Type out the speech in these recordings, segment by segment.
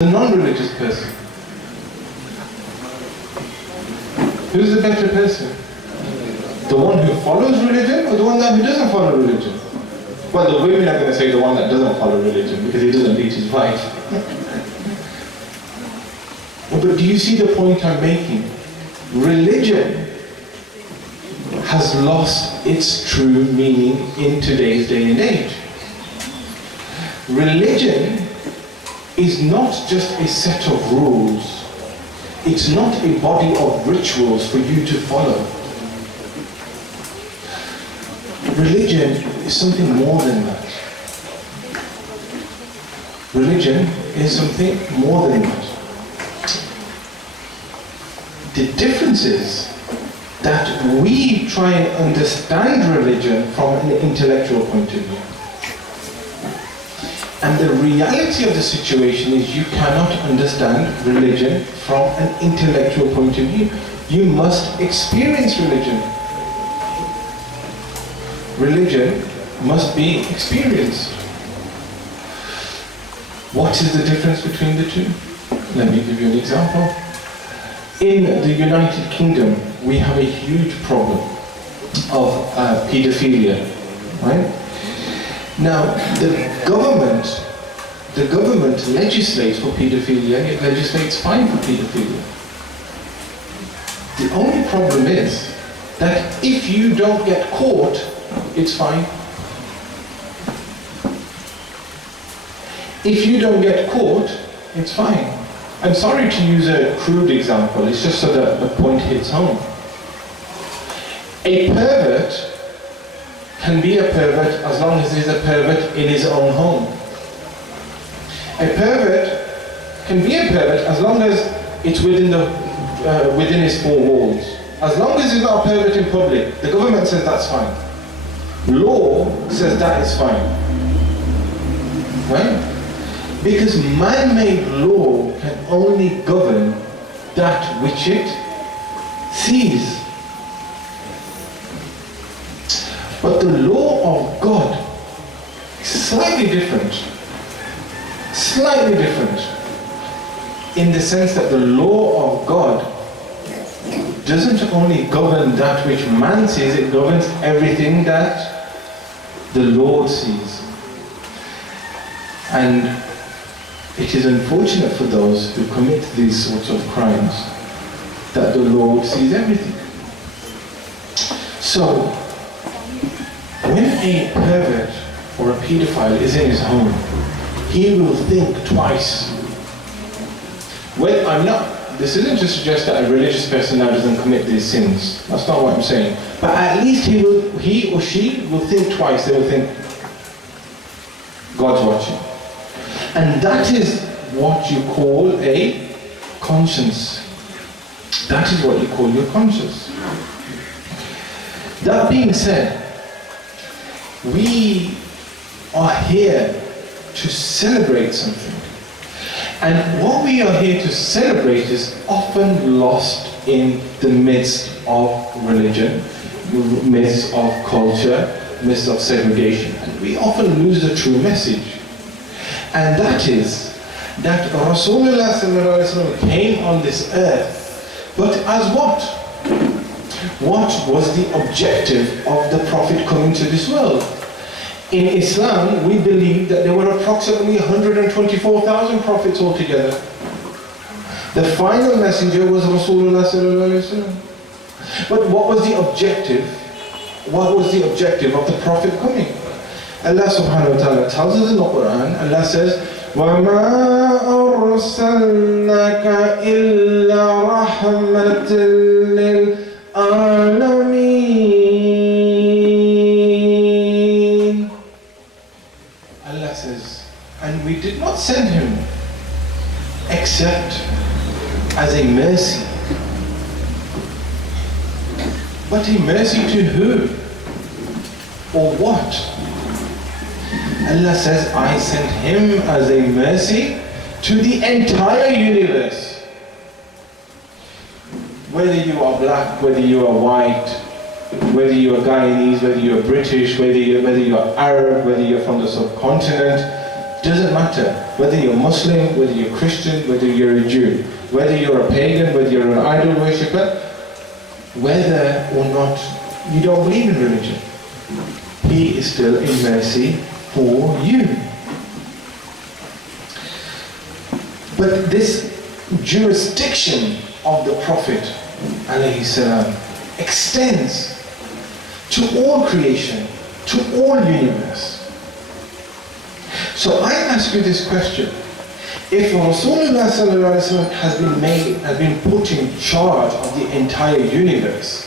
the non-religious person? Who's the better person? The one who follows religion or the one who doesn't follow religion? Well, the women are going to say the one that doesn't follow religion because he doesn't beat his wife. But do you see the point I'm making? Religion has lost its true meaning in today's day and age. Religion is not just a set of rules. It's not a body of rituals for you to follow. Religion is something more than that. Religion is something more than that. The difference is that we try and understand religion from an intellectual point of view. And the reality of the situation is you cannot understand religion from an intellectual point of view. You must experience religion. Religion must be experienced. What is the difference between the two? Let me give you an example. In the United Kingdom, we have a huge problem of paedophilia, right? Now, the government legislates for paedophilia, it legislates fine for paedophilia. The only problem is that if you don't get caught, it's fine. If you don't get caught, it's fine. I'm sorry to use a crude example, it's just so that the point hits home. A pervert can be a pervert as long as he's a pervert in his own home. A pervert can be a pervert as long as it's within his four walls. As long as he's not a pervert in public, the government says that's fine. Law says that is fine. Right? Because man-made law can only govern that which it sees. But the law of God is slightly different. Slightly different. In the sense that the law of God doesn't only govern that which man sees, it governs everything that the Lord sees. And it is unfortunate for those who commit these sorts of crimes that the Lord sees everything. So, when a pervert or a paedophile is in his home, he will think twice. Well, this isn't to suggest that a religious person now doesn't commit these sins. That's not what I'm saying. But at least he or she will think twice. They will think, God's watching. And that is what you call a conscience. That is what you call your conscience. That being said, we are here to celebrate something. And what we are here to celebrate is often lost in the midst of religion, midst of culture, midst of segregation. And we often lose the true message. And that is that Rasulullah came on this earth, but as what? What was the objective of the Prophet coming to this world? In Islam, we believe that there were approximately 124,000 prophets altogether. The final messenger was Rasulullah sallallahu alaihi wasallam. But what was the objective? What was the objective of the Prophet coming? Allah subhanahu wa ta'ala tells us in the Quran, Allah says, وَمَا أَرْسَلْنَاكَ إِلَّا رَحْمَةً لِلْعَالَمِينَ. Allah says, and we did not send him except as a mercy. But a mercy to who? Or what? Allah says, I sent him as a mercy to the entire universe. Whether you are black, whether you are white, whether you are Guyanese, whether you are British, whether you are Arab, whether you're from the subcontinent, Doesn't matter whether you're Muslim, whether you're Christian, whether you're a Jew, whether you're a pagan, whether you're an idol worshipper, whether or not you don't believe in religion. He is still in mercy for you. But this jurisdiction of the Prophet alayhi salam extends to all creation, to all universe. So I ask you this question: if Rasulullah sallallahu alaihi wasallam has been put in charge of the entire universe,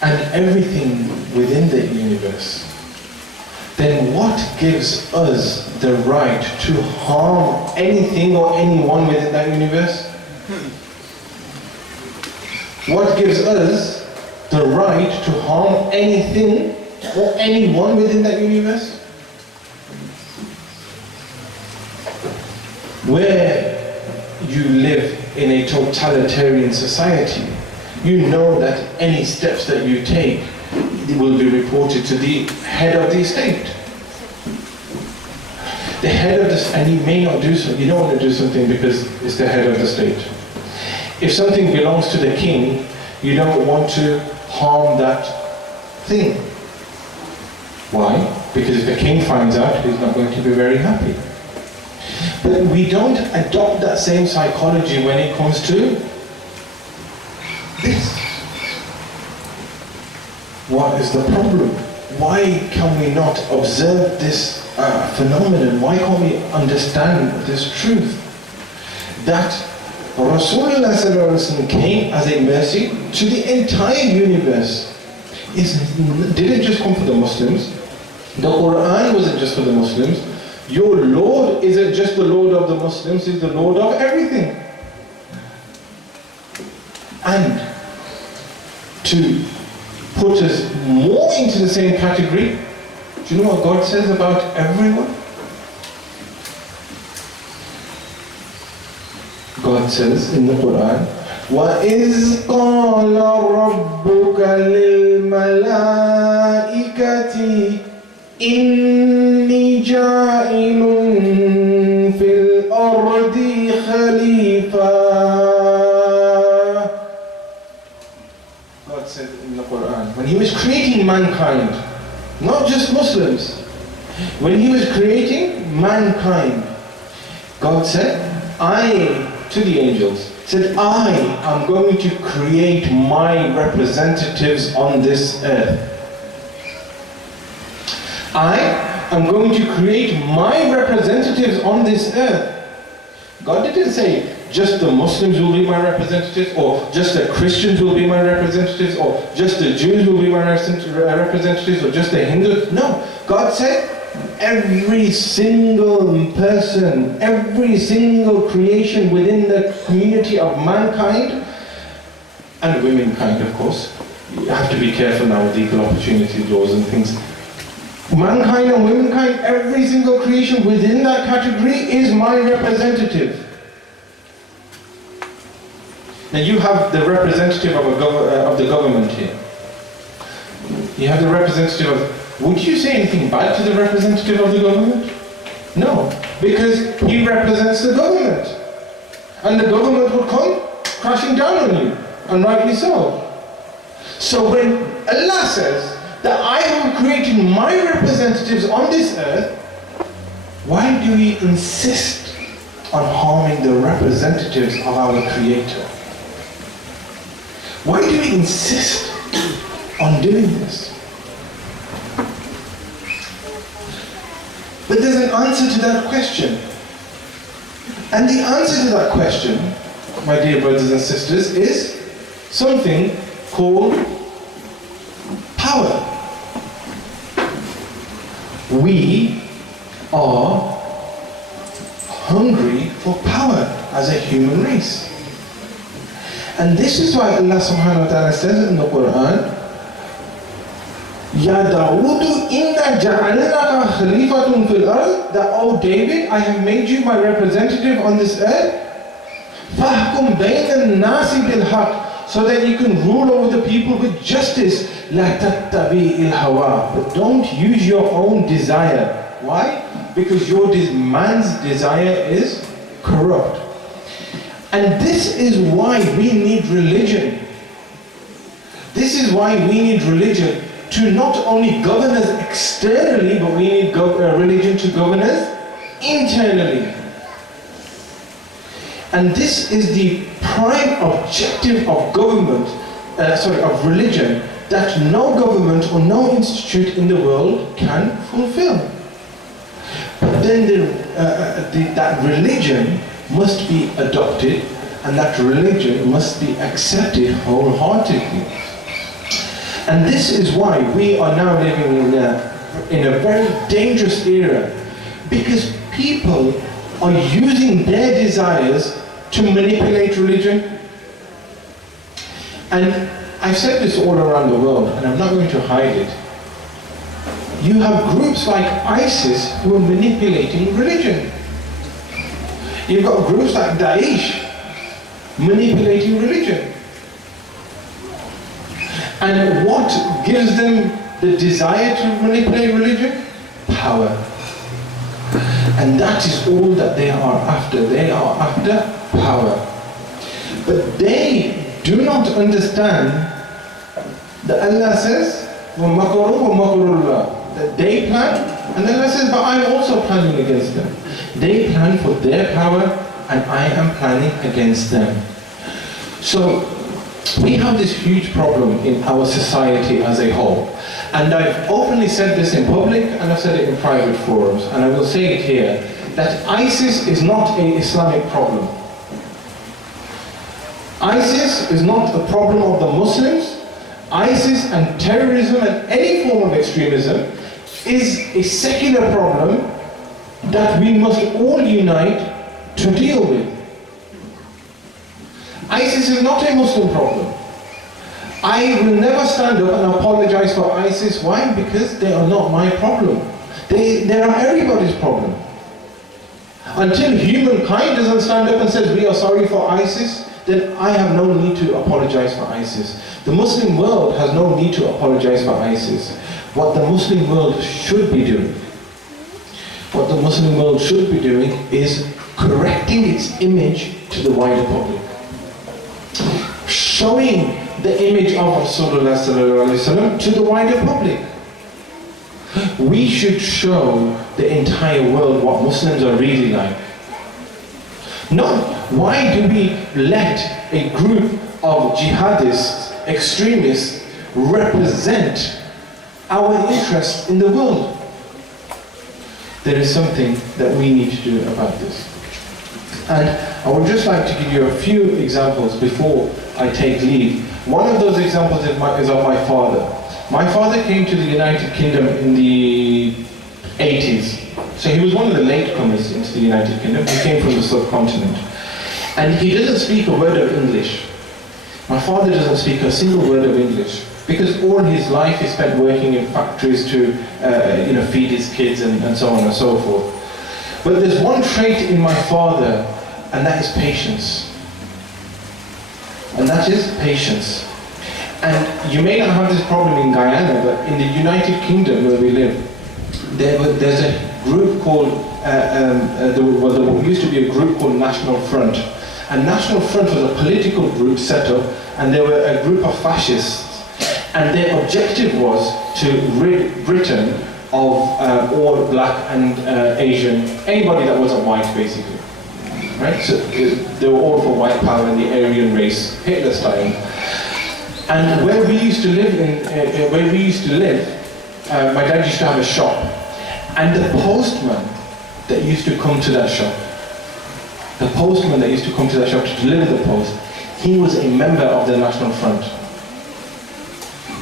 and everything within the universe, then what gives us the right to harm anything or anyone within that universe? What gives us the right to harm anything or anyone within that universe? Where you live in a totalitarian society, you know that any steps that you take will be reported to the head of the state. The head of the, and you may not do so, you don't want to do something because it's the head of the state. If something belongs to the king, you don't want to harm that thing. Why? Because if the king finds out, he's not going to be very happy. But we don't adopt that same psychology when it comes to this. What is the problem? Why can we not observe this phenomenon? Why can't we understand this truth? That Rasulullah sallallahu alaihi wasallam came as a mercy to the entire universe. It didn't just come for the Muslims. The Quran wasn't just for the Muslims. Your Lord isn't just the Lord of the Muslims, He's the Lord of everything. And to put us more into the same category, do you know what God says about everyone? God says in the Quran, وَإِذْ قَالَ رَبُّكَ لِلْمَلَائِكَةِ إِنِّي جَاعِلٌ فِي الْأَرْضِ خَلِيفَةً. God said in the Quran, when He was creating mankind, not just Muslims, when He was creating mankind, God said, to the angels, said, I am going to create my representatives on this earth. I am going to create my representatives on this earth. God didn't say, just the Muslims will be my representatives, or just the Christians will be my representatives, or just the Jews will be my representatives, or just the Hindus. No, God said, every single person, every single creation within the community of mankind, and womankind of course. You have to be careful now with equal opportunity laws and things. Mankind and womankind, every single creation within that category is my representative. Now you have the representative of the government here. You have the representative of... Would you say anything bad to the representative of the government? No, because he represents the government. And the government will come crashing down on you, and rightly so. So when Allah says that I am creating my representatives on this earth, why do we insist on harming the representatives of our Creator? Why do we insist on doing this? But there's an answer to that question. And the answer to that question, my dear brothers and sisters, is something called power. We are hungry for power as a human race. And this is why Allah subhanahu wa ta'ala says in the Quran, Ya Dawood, inna ja'alnaka khalifatun fil ard, that, O David, I have made you my representative on this earth. Fahkum bayna an-nasi bil haqq, so that you can rule over the people with justice. لَا تَتَّبِعِ الْهَوَىٰ. But don't use your own desire. Why? Because your man's desire is corrupt. And this is why we need religion. This is why we need religion to not only govern us externally, but we need religion to govern us internally. And this is the prime objective of government, of religion, that no government or no institute in the world can fulfill. But then that religion must be adopted, and that religion must be accepted wholeheartedly. And this is why we are now living in a very dangerous era, because people are using their desires to manipulate religion. And I've said this all around the world, and I'm not going to hide it. You have groups like ISIS who are manipulating religion. You've got groups like Daesh manipulating religion. And what gives them the desire to manipulate religion? Power. And that is all that they are after. They are after power. But they do not understand that Allah says, وَمَكَرُوا وَمَكَرُوا اللَّهِ, that they plan, and Allah says, but I'm also planning against them. They plan for their power, and I am planning against them. So, we have this huge problem in our society as a whole. And I've openly said this in public, and I've said it in private forums, and I will say it here, that ISIS is not an Islamic problem. ISIS is not a problem of the Muslims. ISIS and terrorism and any form of extremism is a secular problem that we must all unite to deal with. ISIS is not a Muslim problem. I will never stand up and apologize for ISIS. Why? Because they are not my problem. They are everybody's problem. Until humankind doesn't stand up and says we are sorry for ISIS, then I have no need to apologize for ISIS. The Muslim world has no need to apologize for ISIS. What the Muslim world should be doing, is correcting its image to the wider public. Showing the image of Rasulullah to the wider public. We should show the entire world what Muslims are really like. Not why do we let a group of jihadists, extremists, represent our interests in the world? There is something that we need to do about this. And I would just like to give you a few examples before I take leave. One of those examples is of my father. My father came to the United Kingdom in the 80s. So he was one of the latecomers into the United Kingdom. He came from the subcontinent. And he doesn't speak a word of English. My father doesn't speak a single word of English, because all his life he spent working in factories to feed his kids and so on and so forth. But there's one trait in my father, and that is patience. And that is patience. And you may not have this problem in Guyana, but in the United Kingdom where we live, there's a group called, there used to be a group called National Front. And National Front was a political group set up, and they were a group of fascists. And their objective was to rid Britain of all black and Asian, anybody that wasn't white basically. Right? So they were all for white power and the Aryan race, Hitler style. And where we used to live, my dad used to have a shop. And the postman that used to come to that shop, to deliver the post, he was a member of the National Front.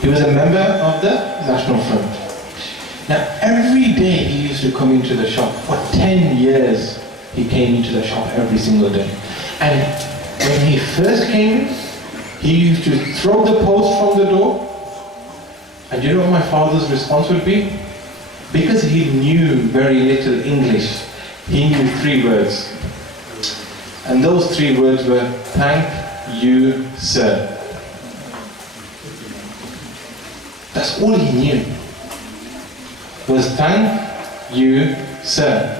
He was a member of the National Front. Now, every day he used to come into the shop. For 10 years, he came into the shop every single day. And when he first came in, he used to throw the post from the door. And you know what my father's response would be? Because he knew very little English, he knew 3 words. And those 3 words were, thank you, sir. That's all he knew, was thank you, sir.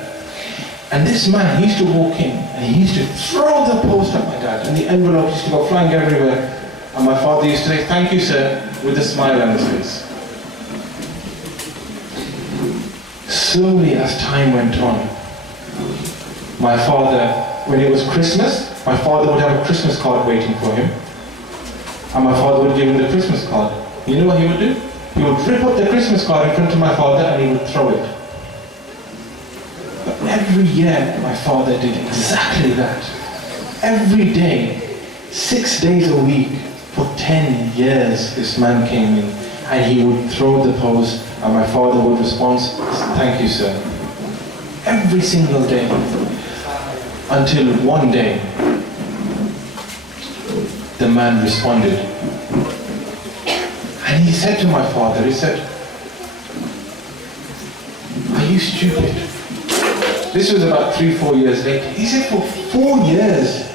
And this man, he used to walk in and he used to throw the post at my dad, and the envelope used to go flying everywhere. And my father used to say, thank you, sir, with a smile on his face. Slowly, as time went on, my father, when it was Christmas, my father would have a Christmas card waiting for him. And my father would give him the Christmas card. You know what he would do? He would rip up the Christmas card in front of my father and he would throw it. But every year, my father did exactly that. Every day, 6 days a week, for 10 years, this man came in and he would throw the post and my father would respond, thank you, sir. Every single day. Until one day, the man responded. And he said to my father, he said, are you stupid? This was about 3-4 years later. He said, for 4 years,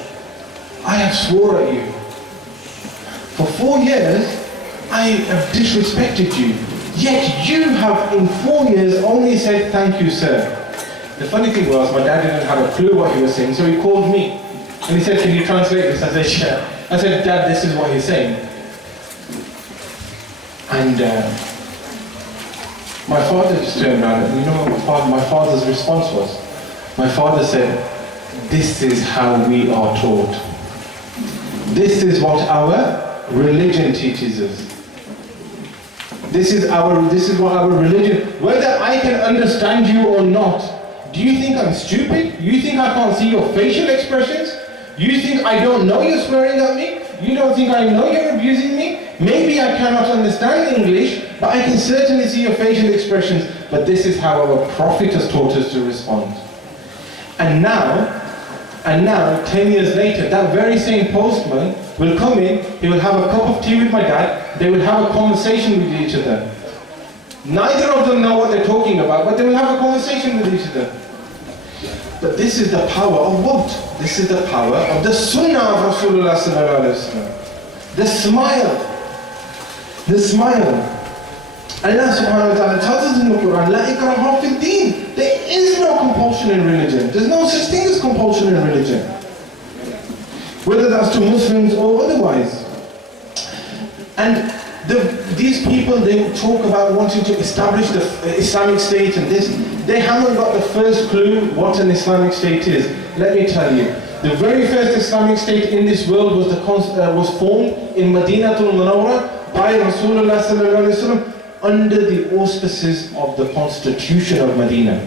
I have swore at you. For 4 years, I have disrespected you. Yet you have in 4 years only said, thank you, sir. The funny thing was, my dad didn't have a clue what he was saying, so he called me. And he said, can you translate this? I said, yeah. I said, Dad, this is what he's saying. And my father just turned around and you know what my father's response was? My father said, this is how we are taught. This is what our religion teaches us. This is what our religion, whether I can understand you or not. Do you think I'm stupid? You think I can't see your facial expressions? You think I don't know you're swearing at me? You don't think I know you're abusing me? Maybe I cannot understand English, but I can certainly see your facial expressions. But this is how our Prophet has taught us to respond. And now, 10 years later, that very same postman will come in, he will have a cup of tea with my dad, they will have a conversation with each other. Neither of them know what they're talking about, but they will have a conversation with each other. But this is the power of what? This is the power of the sunnah of Rasulullah sallallahu alaihi wasallam. The smile. The smile. Allah subhanahu wa ta'ala tells us in the Quran, La ikraha fi din. There is no compulsion in religion. There's no such thing as compulsion in religion. Whether that's to Muslims or otherwise. And these people, they talk about wanting to establish the Islamic State and this. They haven't got the first clue what an Islamic State is. Let me tell you. The very first Islamic State in this world was formed in Madinatul Munawwara by Rasulullah sallallahu alaihi wasallam under the auspices of the Constitution of Medina.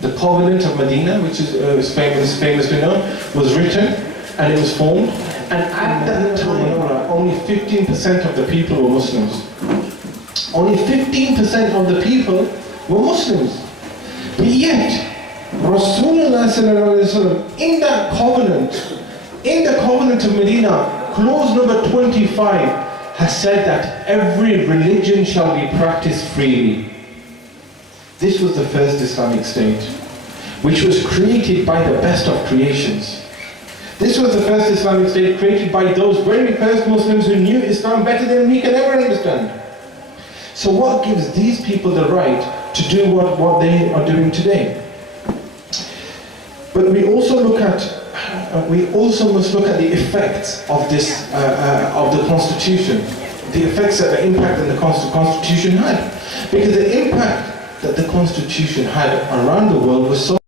The Covenant of Medina, which is famously known, was written and it was formed. And at that time, only 15% of the people were Muslims. Only 15% of the people were Muslims. But yet, Rasulullah sallallahu alaihi wasallam, in the Covenant of Medina, clause number 25, has said that every religion shall be practiced freely. This was the first Islamic State, which was created by the best of creations. This was the first Islamic State created by those very first Muslims who knew Islam better than we can ever understand. So what gives these people the right to do what they are doing today? But we also must look at the effects of this, of the Constitution, the effects that the impact that the Constitution had, because the impact that the Constitution had around the world was so